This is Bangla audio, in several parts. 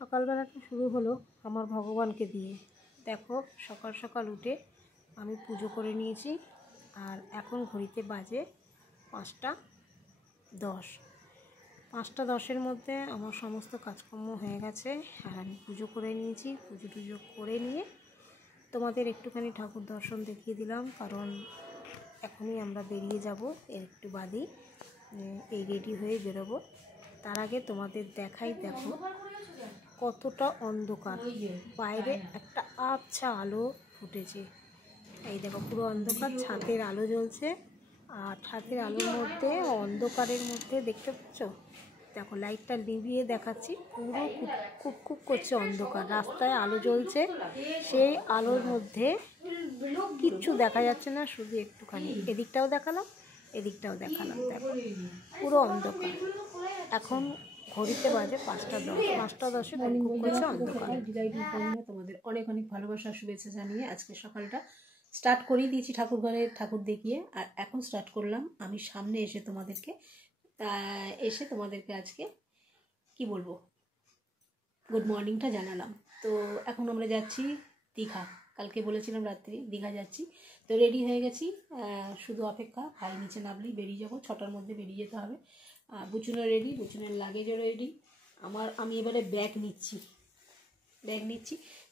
সকালবেলাটা শুরু হলো আমার ভগবানকে দিয়ে। দেখো সকাল সকাল উঠে আমি পুজো করে নিয়েছি আর এখন ঘড়িতে বাজে 5টা 10। 5টা 10-এর মধ্যে আমার সমস্ত কাজকর্ম হয়ে গেছে আর আমি পুজো করে নিয়েছি। পুজো টুজো করে নিয়ে তোমাদের একটুখানি ঠাকুর দর্শন দেখিয়ে দিলাম, কারণ এখনই আমরা বেরিয়ে যাব, এর একটু বাদেই এই রেডি হয়ে বেরোবো। তার আগে তোমাদের দেখাই, দেখো কতটা অন্ধকার, বাইরে একটা আবছা আলো ফুটেছে। এই দেখো পুরো অন্ধকার, ছাদের আলো জ্বলছে আর ছাদের আলোর মধ্যে অন্ধকারের মধ্যে দেখতে পাচ্ছ, দেখো লাইটটা নিভিয়ে দেখাচ্ছি, পুরো খুব করছে অন্ধকার। রাস্তায় আলো জ্বলছে, সেই আলোর মধ্যে কিচ্ছু দেখা যাচ্ছে না, শুধু একটুখানি এদিকটাও দেখালাম এদিকটাও দেখালাম। দেখো পুরো অন্ধকার। এখন ঘড়িতে বাজে 5টা 10। 5টা 10-এ খুব করছে অন্ধকার। তোমাদের অনেক অনেক ভালোবাসা শুভেচ্ছা জানিয়ে আজকে সকালটা স্টার্ট করেই দিয়েছি ঠাকুর ঘরে ঠাকুর দেখিয়ে। আর এখন স্টার্ট করলাম আমি সামনে এসে তোমাদেরকে আজকে কি বলবো, গুড মর্নিংটা জানালাম। তো এখন আমরা যাচ্ছি দীঘা। কালকে বলেছিলাম রাত্রি দীঘা যাচ্ছি, তো রেডি হয়ে গেছি, শুধু অপেক্ষা ভাই নিচে নামলেই বেরিয়ে যাবো। 6টার মধ্যে বেরিয়ে যেতে হবে। বুচুনো রেডি, বুচুনের লাগেজও রেডি। আমি এবারে ব্যাগ নিচ্ছি।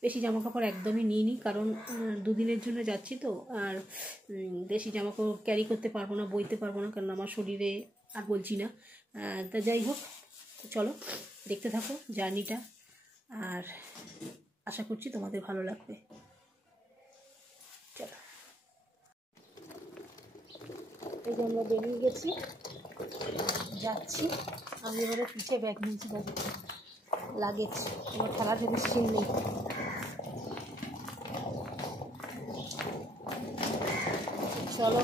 বেশি জামাকাপড় একদমই নিইনি, কারণ 2 দিনের জন্য যাচ্ছি তো, আর বেশি জামাকাপড় ক্যারি করতে পারবো না, বইতে পারবো না, কারণ আমার শরীরে আর বলছি না। তা যাই হোক, চলো দেখতে থাকো জার্নিটা, আর আশা করছি তোমাদের ভালো লাগবে। চলো, এই যে আমরা বেরিয়ে গেছি, যাচ্ছি। আমি এবারে পিছিয়ে ব্যাগ নিয়েছি, লাগেজ, আমার খেলাধুলির সিন নেই। চলো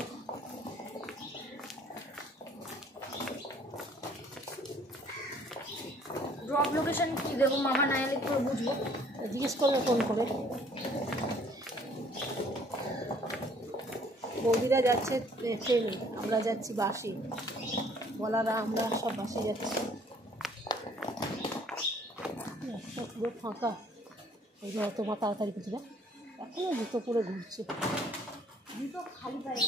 ড্রপ লোকেশন কি দেবো, মামা না এলে করে বুঝবো, জিজ্ঞেস করবে ফোন করে। বৌদিরা যাচ্ছে ট্রেনে, আমরা যাচ্ছি বাসে, বলারা আমরা সব বাসে যাচ্ছি। পুরো ফাঁকা, ওই যে তোমার তাড়াতাড়ি বুঝবে, এখনও জুতো পরে ঘুরছে, জুতো খালি পায়ে।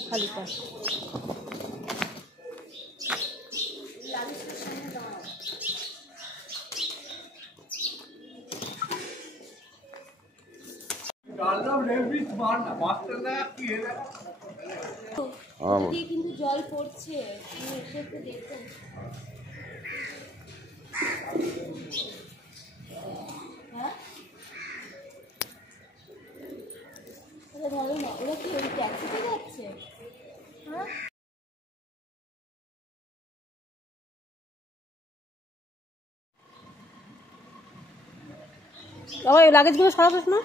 কিন্তু জল পড়ছে, এসে একটু দেখুন। হ্যাঁ ধরো না, ওরা কি ওই ট্যাক্সিতে যাচ্ছে? হ্যাঁ বাবা, এই লাগেজগুলো সরাস না।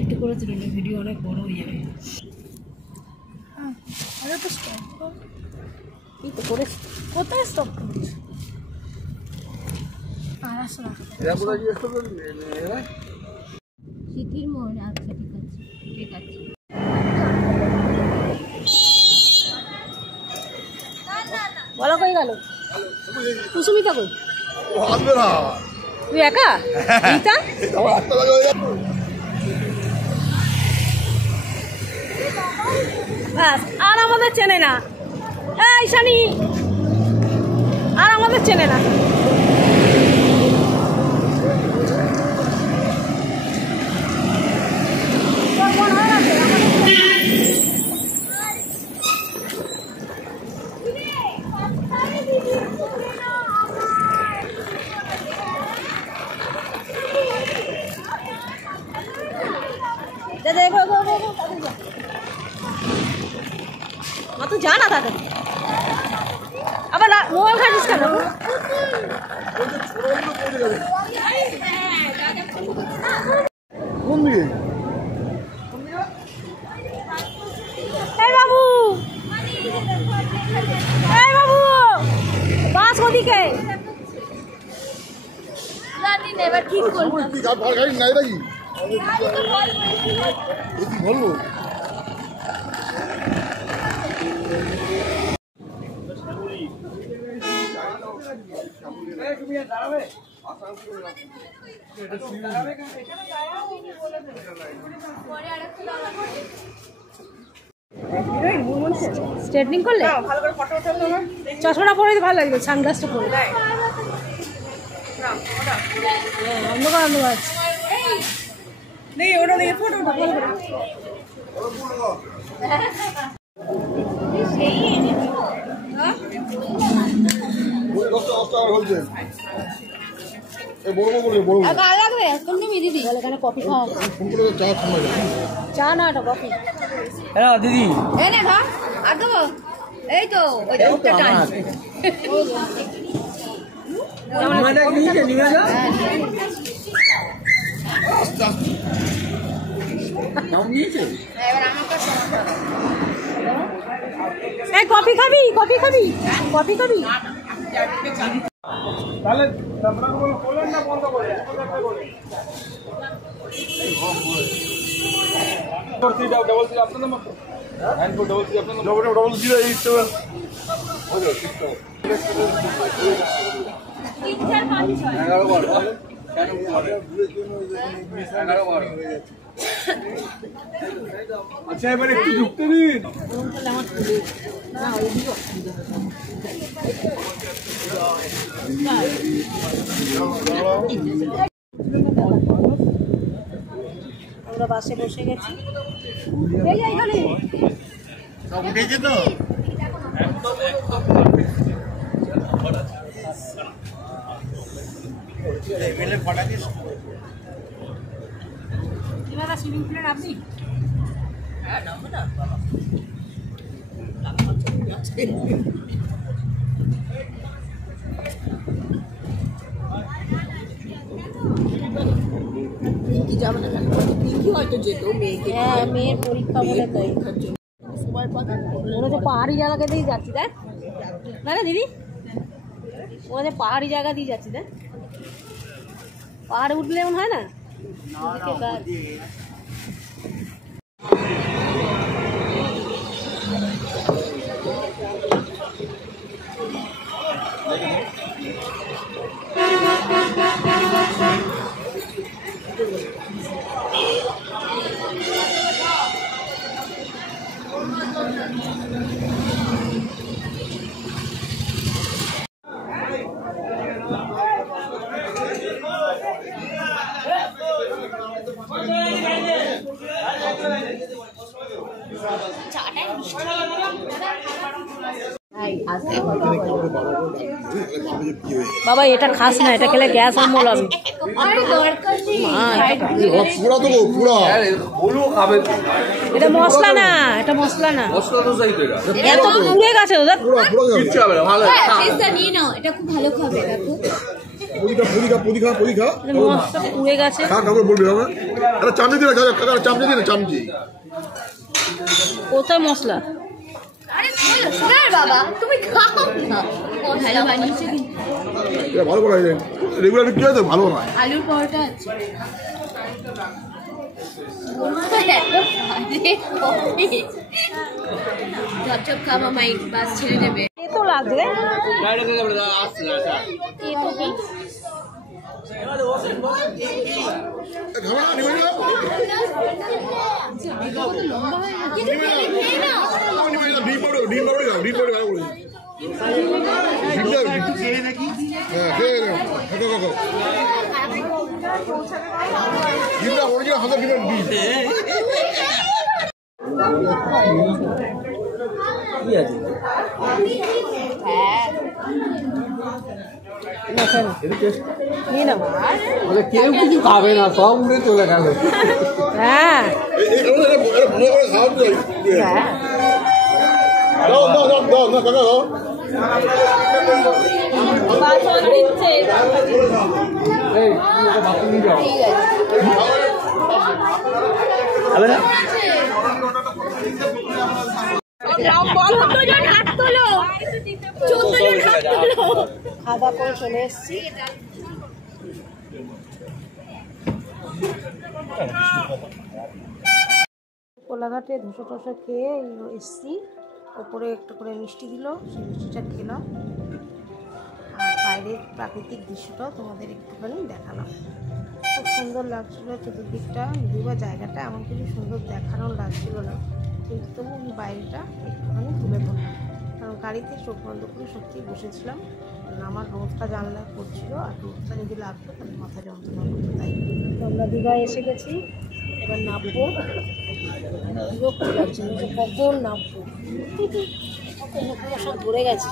একটু করে তুলে ভিডিও অনেক বড় হয়ে যাবে। তো স্টপ এই তো করে কোথায় স্টপ করছিস? আর আসো না, সিটির মোড়। আচ্ছা ঠিক আছে। বলা কই গেল? কুসুমিতা কই? তুই একা? আর আমাদের চেনে না, এই শানি, আর আমাদের চেনে না। তো জানা দাদা, আবার মোবাইল খাচ্ছিস কেন? বাবু বাস ওদিকে এবার ঠিক করবো। স্ট্রেটনিং করলে চশমাটা পরে ভালো লাগবে, সানগ্লাসটা পরে। অন্ধকার অন্ধকার ওটা দেখে ফটো এখানে কফি খাওয়া চা না ওটা কফি। হ্যাঁ দিদি এই তো কফি খাবি, কফি খাবি, কফি খাবি। তাহলে বলেন না বন্ধ করে ডবল থ্রি আপনার নাম্বার তো হ্যান্ডফোর ডবল থ্রি আপনার ডবল থ্রি আচ্ছা এবার একটু ঢুকতে দিন। আমরা বাসে বসে গেছি। উঠেছে তো সুইমিং পুলের আপনি হ্যাঁ, মেয়ের পরীক্ষা বলে তাই মনে হচ্ছে পাহাড়ি জায়গা দিয়ে যাচ্ছি, তাই না রে দিদি? মনে হচ্ছে পাহাড়ি জায়গা দিয়ে যাচ্ছি, তাই পাহাড়ে উঠলে এমন হয় না? বাবা এটা খাস না, এটা খেলে গ্যাস অম্বল হবে। এটা মশলা না, এটা মশলা না, এত পুড়ে গেছে ওদের। এটা খুব ভালো খাবে পুড়ে গেছে। কোথায় মশলা? বাবা তুমি খাও না, ভালো বানিয়েছে ভালো করে রেগুলার বিক্রি হয় তো ভালো নয়। আলুর পরোটা আছে। ঝপঝপ খাওয়া মাইক বাস ছেড়ে দেবে। তো লাগবে কেউ কিছু খাবে না, সব উড়ে চলে গেল। হ্যাঁ খাওয়া করে চলে এসছি। কোলাঘাটে ধসে টসে খেয়ে এসছি। ওপরে একটা করে মিষ্টি দিল, সেই মিষ্টিটা খেলাম। আর বাইরের প্রাকৃতিক দৃশ্যটাও তোমাদের একটুখানি দেখালাম। খুব সুন্দর লাগছিলো চতুর্দিকটা, যদিও বা জায়গাটা এমন কিছু সুন্দর দেখানোর লাগছিল না, কিন্তু তবু আমি বাইরেটা একটুখানি তুলে ধরলাম। কারণ গাড়িতে চোখ বন্ধ করে সত্যিই বসেছিলাম, কারণ আমার রোদটা জানলা পড়ছিল, আর রোদটা যদি লাগতো তাহলে মাথা যন্ত্রণা করতো। তাই তো আমরা দীঘায় এসে গেছি, এবার নামবো। বিরক্ত লাগছে কখন নামবো, সব ধরে গেছে।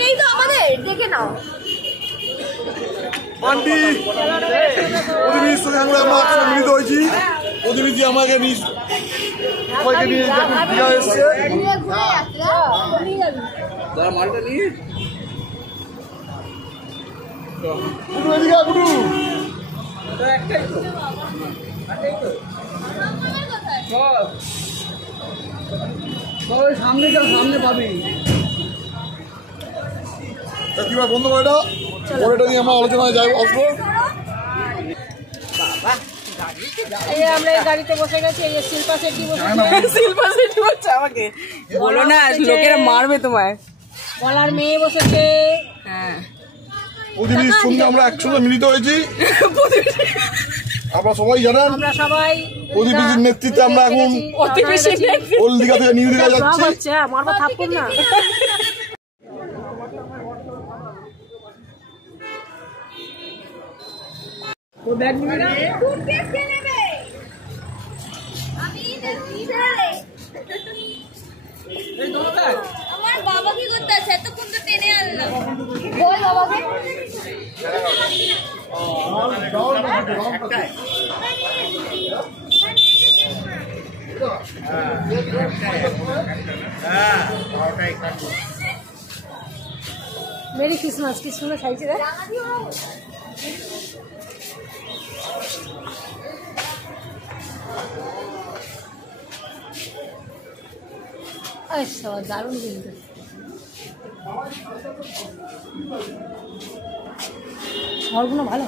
নেই তো আমাদের, দেখে নাও। আন্টি প্রতিনিধির সঙ্গে আমরা মিলিত হয়েছি। প্রতিনিধি আমাকে সবাইকে নিয়ে দীঘা এসছে। তারা মালটা নিয়ে সামনে যাও, সামনে পাবি। কিংবা বন্ধ করে এটা পরেটা নিয়ে আমরা আলোচনায় যাই আসবো। এই আমরা এই গাড়িতে বসে গেছি, এই শিল্পা শেট্টি বসেছে, আমাকে বলো না, লোকেরা মারবে তোমায়। বলার মেয়ে বসেছে। হ্যাঁ, প্রতিনিধির সঙ্গে আমরা একসঙ্গে মিলিত হয়েছি। আপনারা সবাই জানেন, আমরা সবাই প্রতিনিধির নেতৃত্বে আমরা এখন ওল্ড দীঘা থেকে নিউ দীঘা যাচ্ছি। মারবো থাপ্পড় না। ও ব্যাগ নিবি না? আমার বাবা কি করতে আছে, এতক্ষণ তো টেনে আনলাম। বল বাবাকে। মেরি ক্রিসমাস, কি সুন্দর সাইজে রে। আচ্ছা, দারুণ কিন্তু। ঘরগুলো ভালো।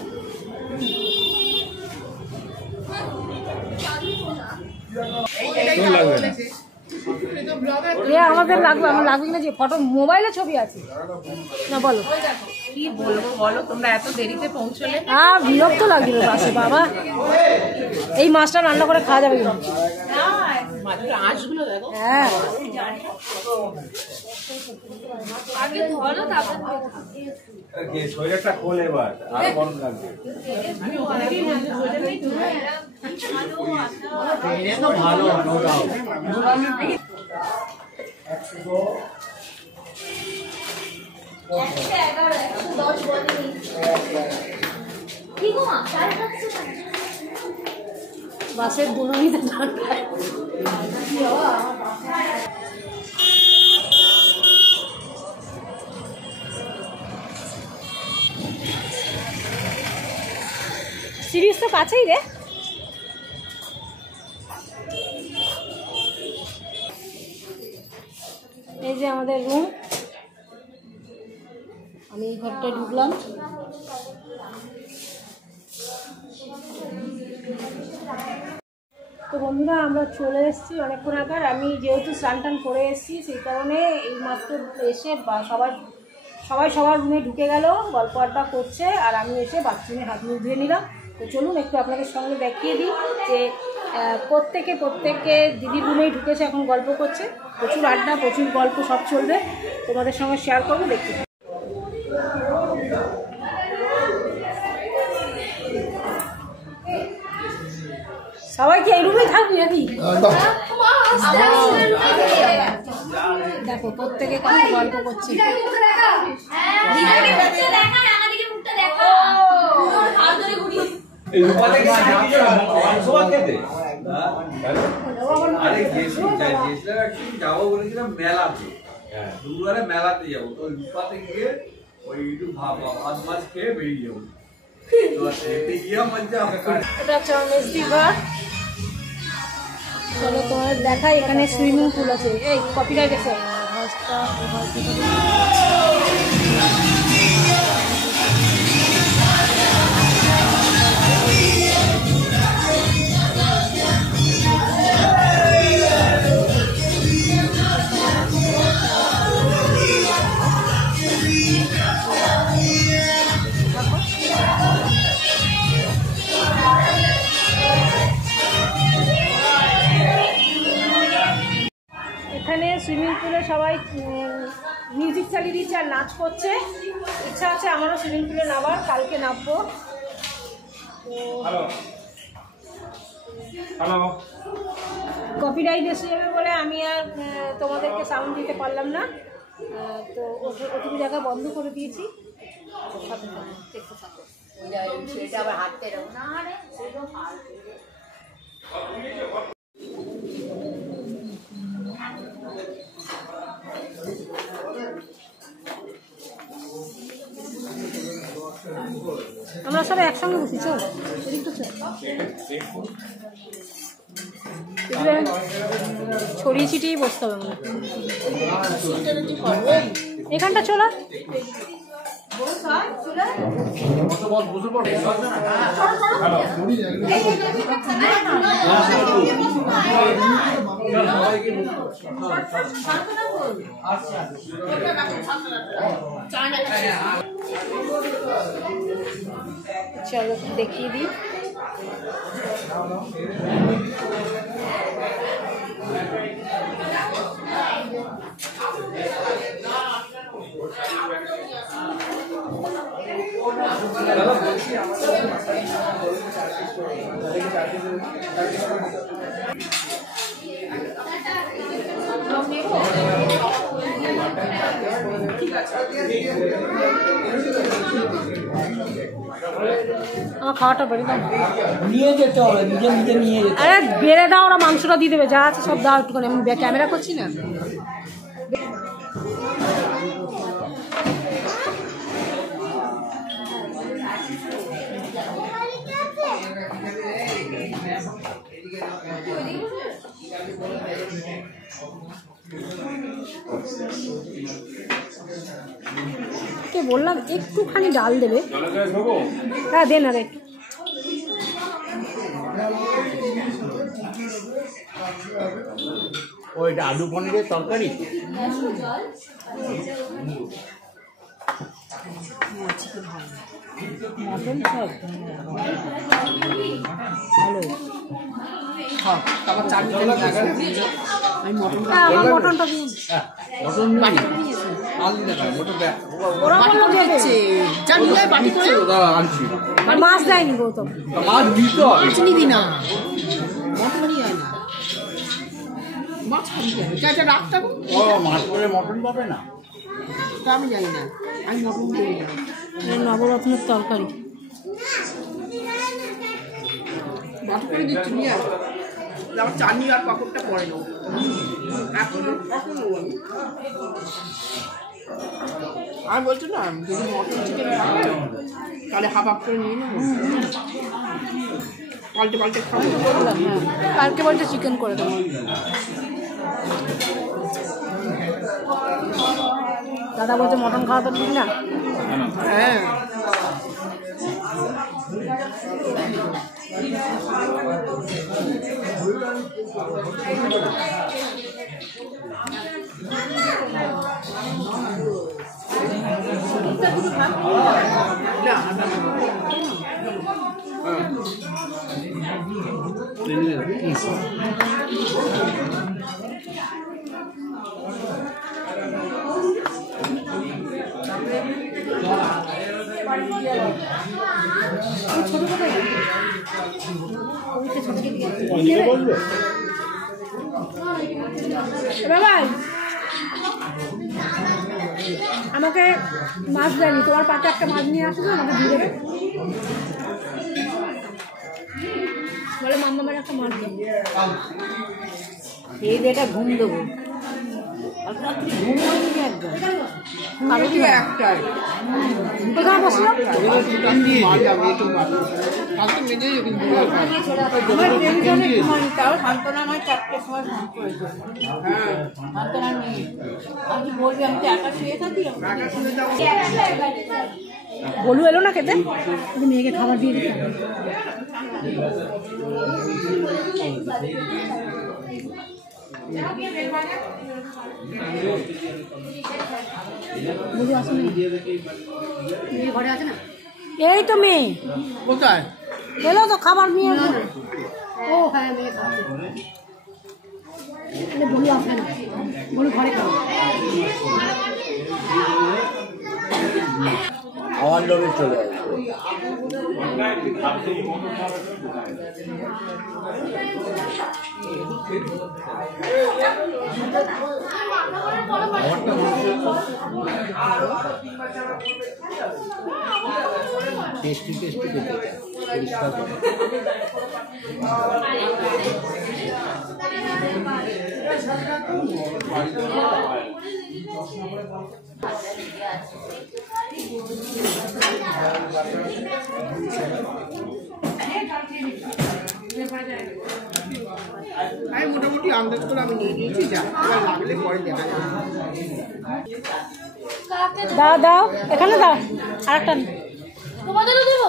আমাদের লাগবে, আমার লাগবে কিনা যে ফটো মোবাইলে ছবি আছে না, বলো কি বলবো বলো, তোমরা এত দেরিতে পৌঁছলে। বিরক্ত লাগছিল বাসে বাবা। এই মাছটা রান্না করে খাওয়া যাবে কিন্তু। আঁশগুলো দেখো। হ্যাঁ, আগে ধরো তারপর শরীরটা খোল, এবার আরো গরম লাগবে। ভালো নো ডাউট। বাসের দুলনিতে সিরিজ তো কাছেই রে। এই যে আমাদের রুম, আমি এই ঘরটায় ঢুকলাম। তো বন্ধুরা, আমরা চলে এসেছি অনেকক্ষণ আগে। আমি যেহেতু স্নান টান করে এসেছি, সেই কারণে এই মাত্র এসে সবাই সবার রুমে ঢুকে গেল, গল্প আড্ডা করছে, আর আমি এসে বাথরুমে হাত মুখ ধুয়ে নিলাম। তো চলুন একটু আপনাদের সঙ্গে দেখিয়ে দিই যে প্রত্যেকে দিদির রুমেই ঢুকেছে, এখন গল্প করছে। প্রচুর আড্ডা, প্রচুর গল্প, সব চলবে, তোমাদের সঙ্গে শেয়ার করবো, দেখতে। সবাই কি এই রুমেই থাকবি নাকি? দেখো প্রত্যেকে কত গল্প করছে। যাবো বলেছিলাম মেলাতে, দুপুরে মেলাতে যাবো, তো রূপাতে গিয়ে ওই একটু ভাত মাছ খেয়ে বেরিয়ে যাবো। এটা হচ্ছে আমার মেজদি ঘর। চলো তোমার দেখাই, এখানে সুইমিং পুল আছে। এই কপিরাইট আছে। ঘাসটা এখানে সুইমিং পুলে সবাই মিউজিক চালিয়ে দিচ্ছে আর নাচ করছে। ইচ্ছা আছে আমারও সুইমিং পুলে নামার, কালকে নামবো। কপিরাইট এসে যাবে বলে আমি আর তোমাদেরকে সাউন্ড দিতে পারলাম না, তো ওটুকু জায়গা বন্ধ করে দিয়েছি। দেখতে থাকো। আমরা সবাই একসঙ্গে বসি, চল এদিকটা চল। ছড়িয়ে ছিটিয়েই বসতে হবে আমরা, এখানটা চলো। চলো দেখিয়ে দিই। আমার খাওয়াটা বেড়ে দাও, নিয়ে যেতে হবে, নিজে নিজে নিয়ে যেতে। আরে বেড়ে দাও, ওরা মাংসটা দিয়ে দেবে, যা আছে সব দাও একটুখানি। আমি ক্যামেরা করছি না। কে বললাম একটুখানি ডাল দেবে। হ্যাঁ দেন আরে। ওইটা আলু পনিরের তরকারি। মটন সব ভালো। আমি মটনটা, আমার মটনটা দিন। ওরা বললো দেবে, মাছ দেয়নি গৌতম। মাছ নিবি না, মটনই হয় না। মাছ খাবি কেন? এটা রাখতে হবে। মাছ করে মটন পাবে না, তা আমি জানি না, আমি মটন করি না। নবরত্নের তরকারি মটন করে দিচ্ছি, নিয়ে আস। আমার চাটনি আর পাঁপড়টা পরে নেবো এখন। আমি বলছি না, যদি মটন চিকেন তাহলে হাফ হাফ করে নিয়ে নেবো, পাল্টে পাল্টে খাবো। বললাম হ্যাঁ, কালকে বলছে চিকেন করে দেবো। দাদা বলছে মটন খাওয়া তো ঠিক না। হ্যাঁ বাবাই আমাকে মাছ দেয়নি, তোমার পাতে একটা মাছ নিয়ে আসবে, আমাকে দিয়ে দেবে। বলে মাম্মামের একটা মাছ দেবে, এই দিয়ে ঘুম দেবো। রাত্রি ঘুম হয়নি একদম। কালকে একটাই কোথায় বসলো? কালকে মেজে আমার টেলিভিশনে ঘুমানি, তাও সান্ত্বনা আমার 4টের সময় ফোন করেছে। হ্যাঁ, সান্ত্বনা নেই। আমি বলবি আমি তো একা শুয়ে থাকি। বলু এলো না খেতে? মেয়েকে খাবার দিয়ে দিতে হবে। বলু আসেনি? মেয়ে ঘরে আছে না? এই তো মেয়ে কোথায়? এলো তো খাবার নিয়ে। ও হ্যাঁ, মেয়ে খাচ্ছে। বলু আসবে না, বলু ঘরে খাবে। আমার লোকে চলে আসবে। টেস্টি টেস্টি খেতে পরিষ্কার করে। আমি মোটামুটি আন্দাজ করে আমি নিয়ে নিয়েছি, যা এবার লাগলে পরে দেখা যাবে। দাও দাও, এখানে দাও। আরেকটা তোমাদেরও দেবো?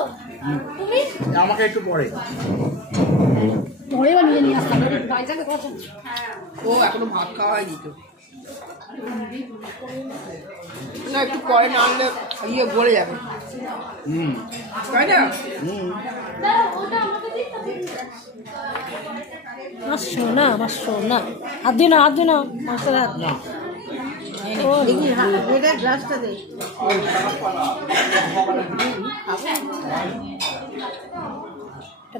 তুমি আমাকে একটু পরে পরে বা নিয়ে নিয়ে আসতাম, গাড়ি যাবে কখন? ও এখনো ভাত খাওয়া হয়নি তো। না, একটু পরে না আনলে ইয়ে গলে যাবে, তাই না? দাঁড়াও, ওটা আমাকে দিই তাহলে। আমার সোনা, আমার সোনা। হাত দিও না, হাত দিও না, মাছের হাত। ও দেখি গ্লাসটা দে।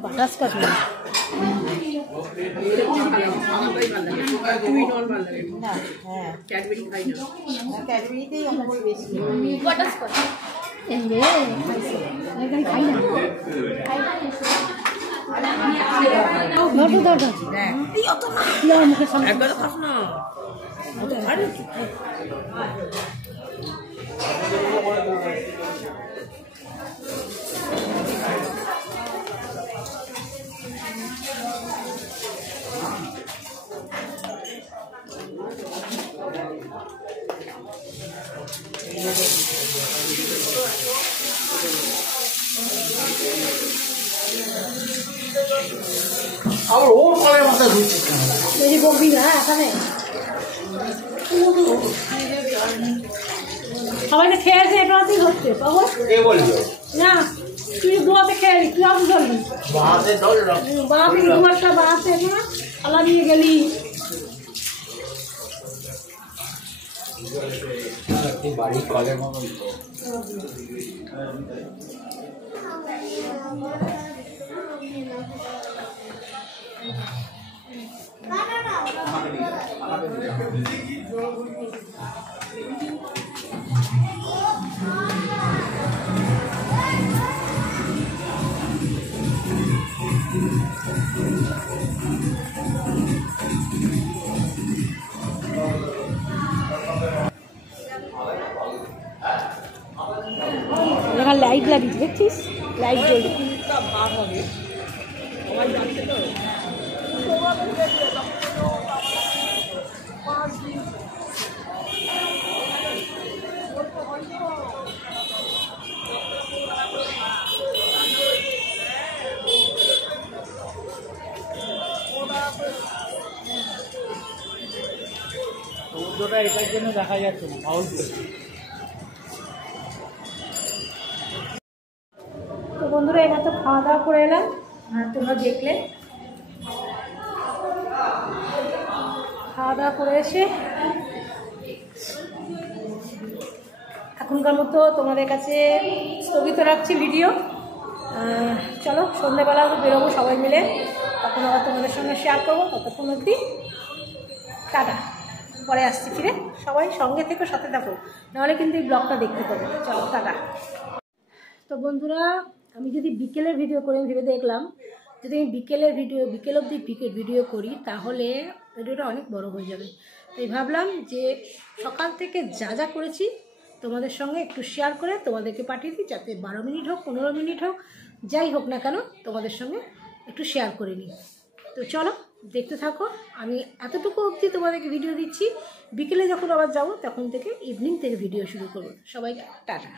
বাটাস কাজ না। আমাকেই ভালো লাগে, তুই নর্মাল লাগে। হ্যাঁ, ক্যাডবেরি খাই না। ক্যাডবেরিতেই আমার বেশি। বাটাস করে এই রে, এখানে খাই না। ধরো ধরো, মুখের সামনে। একবার তো খাস না। আরে আবার ওর কলের মাথায় ঘুরছে কেন? এই বকবি না এখানে। সবাই না খেয়েছে, এটা তুই হচ্ছে বাবু কে বললো? না, তুই গোয়াতে খেয়ে তুই আম ধরবি বাহাতে ধরে রাখ। বাপি দুয়ারটা বাড়াতে না আলা নিয়ে গেলি। বাড়ি কলের মতন তো। এখানে লাইট লাগিয়েছি, দেখছিস লাইট জ্বলছে। সমুদ্রটা এটার জন্য দেখা যাচ্ছে না, ফাউল করছে। তো বন্ধুরা এবার তো খাওয়া দাওয়া করে এলাম, আর তোমরা দেখলে খাওয়া দাওয়া করে এসে এখনকার মতো তোমাদের কাছে স্থগিত রাখছি ভিডিও। চলো সন্ধ্যেবেলা বেরোবো সবাই মিলে, তখন আবার তোমাদের সঙ্গে শেয়ার করবো। ততক্ষণ অবধি টাটা, পরে আসছি ফিরে। সবাই সঙ্গে থেকো, সাথে থাকো, নাহলে কিন্তু এই ব্লগটা দেখতে পাবে। চলো টাটা। তো বন্ধুরা, আমি যদি বিকেলের ভিডিও করে ভেবে দেখলাম যদি আমি বিকেলের ভিডিও বিকেল অবধি ভিডিও করি তাহলে ভিডিওটা অনেক বড় হয়ে যাবে। তাই ভাবলাম যে সকাল থেকে যা যা করেছি তোমাদের সঙ্গে একটু শেয়ার করে তোমাদেরকে পাঠিয়ে দিই, যাতে 12 মিনিট হোক 15 মিনিট হোক যাই হোক না কেন তোমাদের সঙ্গে একটু শেয়ার করে নিই। তো চলো দেখতে থাকো। আমি এতটুকু অবধি তোমাদেরকে ভিডিও দিচ্ছি, বিকেলে যখন আবার যাবো তখন থেকে ইভিনিং থেকে ভিডিও শুরু করবো। সবাইকে টাটা।